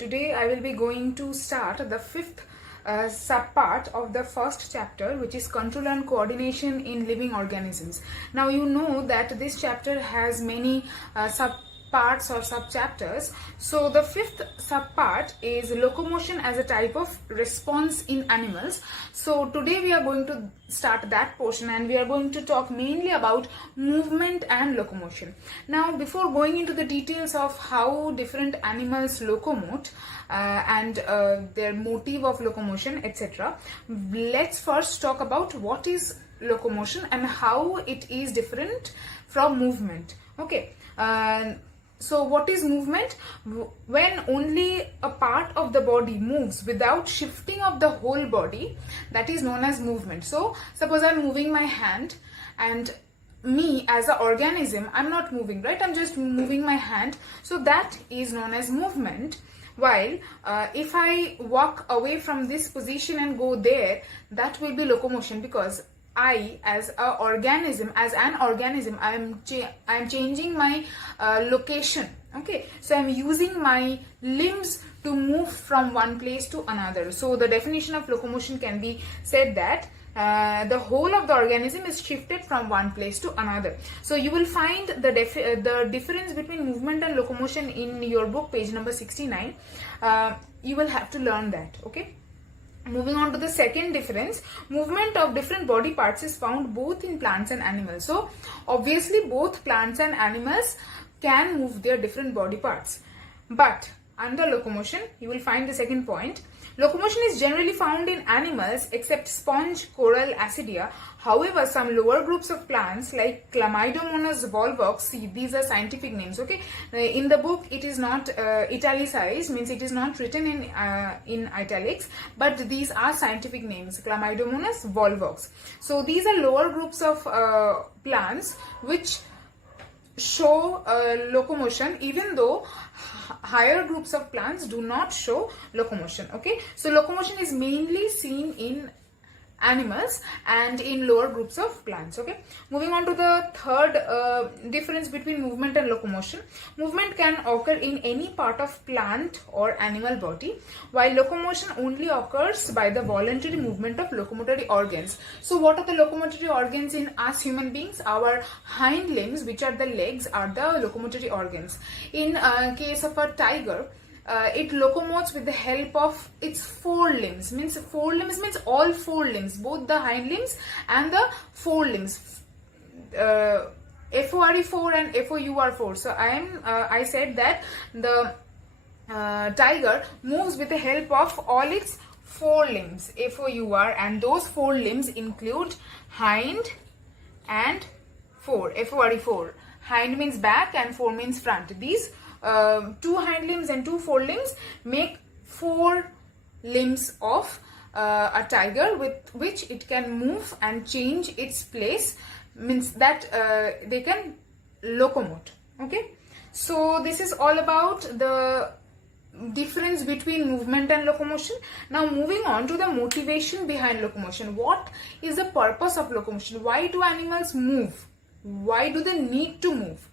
today I will be going to start the fifth subpart of the first chapter, which is control and coordination in living organisms. Now you know that this chapter has many subparts or sub-chapters. So the fifth subpart is locomotion as a type of response in animals. So today we are going to start that portion, and we are going to talk mainly about movement and locomotion. Now before going into the details of how different animals locomote and their motive of locomotion, etc., let's first talk about what is locomotion and how it is different from movement. Okay. So what is movement? When only a part of the body moves without shifting of the whole body, that is known as movement. So suppose I'm moving my hand, and me as an organism, I'm not moving, right? I'm just moving my hand. So that is known as movement. While if I walk away from this position and go there, that will be locomotion, because I, as an organism, I am changing my location. Okay, so I am using my limbs to move from one place to another. So the definition of locomotion can be said that the whole of the organism is shifted from one place to another. So you will find the difference between movement and locomotion in your book, page number 69. You will have to learn that. Okay. Moving on to the second difference, movement of different body parts is found both in plants and animals. So obviously both plants and animals can move their different body parts. But under locomotion, you will find the second point. Locomotion is generally found in animals except sponge coral acidia. However, some lower groups of plants like Chlamydomonas volvox, see, these are scientific names. Okay, in the book it is not italicized, means it is not written in italics, but these are scientific names, Chlamydomonas volvox. So these are lower groups of plants which show locomotion, even though higher groups of plants do not show locomotion. Okay, so locomotion is mainly seen in animals and in lower groups of plants. Okay, moving on to the third difference between movement and locomotion. Movement can occur in any part of plant or animal body, while locomotion only occurs by the voluntary movement of locomotory organs. So what are the locomotory organs in us human beings? Our hind limbs, which are the legs, are the locomotory organs. In case of a tiger, it locomotes with the help of its forelimbs. Means forelimbs means all four limbs, both the hind limbs and the forelimbs. FORE4 and FOUR4. So I said that the tiger moves with the help of all its forelimbs, FOUR, and those forelimbs include hind and fore, FORE4. Hind means back and fore means front. These two hind limbs and two forelimbs make four limbs of a tiger, with which it can move and change its place, means that they can locomote. Okay, so this is all about the difference between movement and locomotion. Now moving on to the motivation behind locomotion. What is the purpose of locomotion? Why do animals move? Why do they need to move?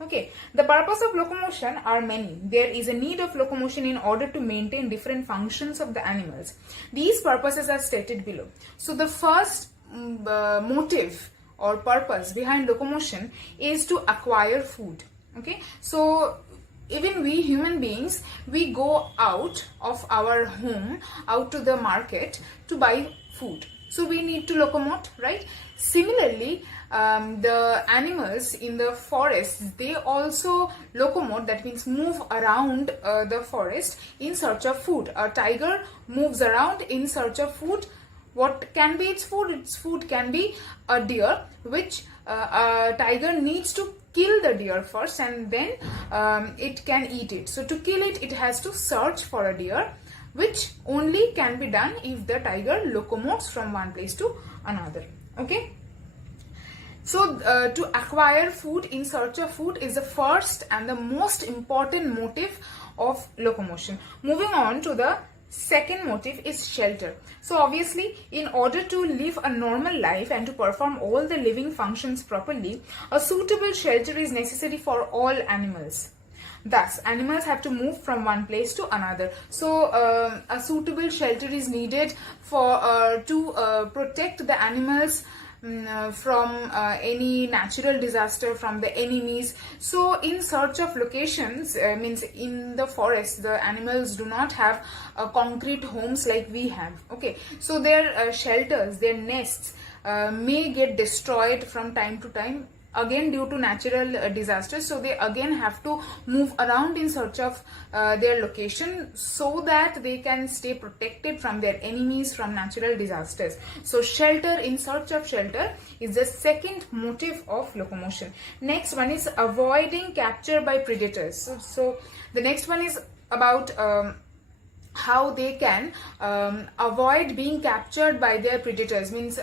Okay, the purpose of locomotion are many. There is a need of locomotion in order to maintain different functions of the animals. These purposes are stated below. So the first motive or purpose behind locomotion is to acquire food. Okay, so even we human beings, we go out of our home, out to the market to buy food. So we need to locomote, right? Similarly, the animals in the forest, they also locomote, that means move around the forest in search of food. A tiger moves around in search of food. What can be its food? Its food can be a deer, which a tiger needs to kill the deer first, and then it can eat it. So to kill it, it has to search for a deer, which only can be done if the tiger locomotes from one place to another. Okay. So to acquire food, in search of food, is the first and the most important motive of locomotion. Moving on to the second motive is shelter. So obviously, in order to live a normal life and to perform all the living functions properly, a suitable shelter is necessary for all animals. Thus, animals have to move from one place to another. So, a suitable shelter is needed for to protect the animals from any natural disaster, from the enemies. So in search of locations, means in the forest the animals do not have concrete homes like we have. Okay, so their shelters, their nests may get destroyed from time to time, again due to natural disasters. So they again have to move around in search of their location, so that they can stay protected from their enemies, from natural disasters. So shelter, in search of shelter, is the second motive of locomotion. Next one is avoiding capture by predators. So the next one is about how they can avoid being captured by their predators, means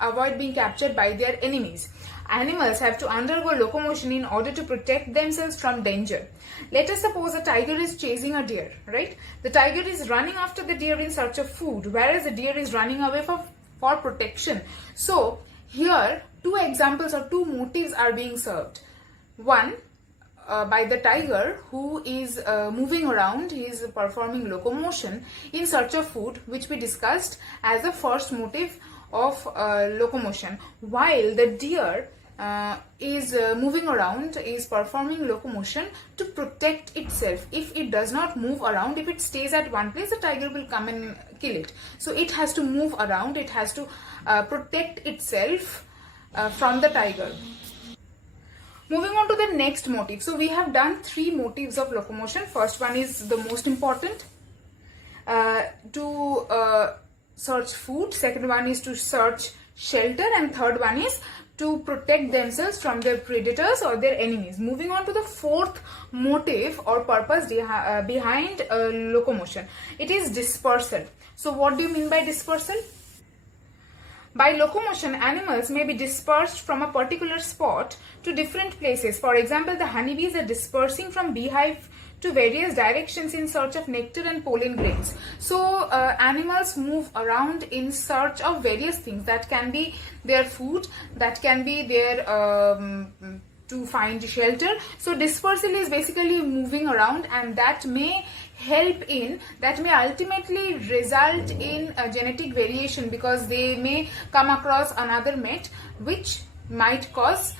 avoid being captured by their enemies. Animals have to undergo locomotion in order to protect themselves from danger. Let us suppose a tiger is chasing a deer, right? The tiger is running after the deer in search of food, whereas the deer is running away for protection. So here two examples or two motives are being served. One, by the tiger, who is moving around, he is performing locomotion in search of food, which we discussed as the first motive of locomotion, while the deer is moving around, is performing locomotion to protect itself. If it does not move around, if it stays at one place, the tiger will come and kill it. So it has to move around, it has to protect itself from the tiger. Moving on to the next motive. So we have done three motives of locomotion. First one is the most important, to search food. Second one is to search shelter, and third one is to protect themselves from their predators or their enemies. Moving on to the fourth motive or purpose behind locomotion. It is dispersal. So what do you mean by dispersal? By locomotion, animals may be dispersed from a particular spot to different places. For example, the honeybees are dispersing from beehive to various directions in search of nectar and pollen grains. So animals move around in search of various things. That can be their food, that can be their to find shelter. So dispersal is basically moving around, and that may ultimately result in a genetic variation, because they may come across another mate which might cause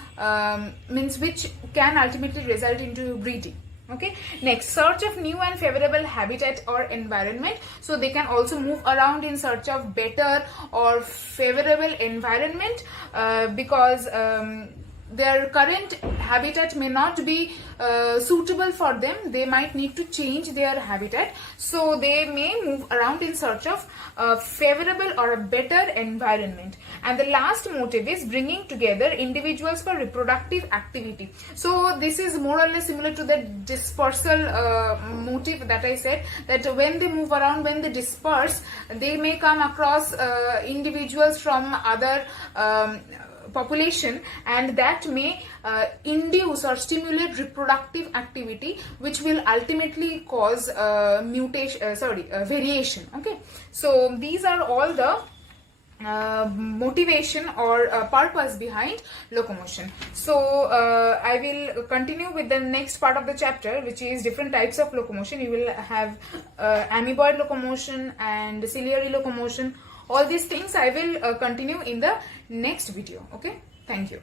which can ultimately result into breeding. Okay, next, search of new and favorable habitat or environment. So they can also move around in search of better or favorable environment, because their current habitat may not be suitable for them. They might need to change their habitat, so they may move around in search of a favorable or a better environment. And the last motive is bringing together individuals for reproductive activity. So this is more or less similar to the dispersal motive that I said, that when they move around, when they disperse, they may come across individuals from other population, and that may induce or stimulate reproductive activity, which will ultimately cause variation. Okay, so these are all the motivation or purpose behind locomotion. So I will continue with the next part of the chapter, which is different types of locomotion. You will have amoeboid locomotion and ciliary locomotion. All these things I will continue in the next video. Okay, thank you.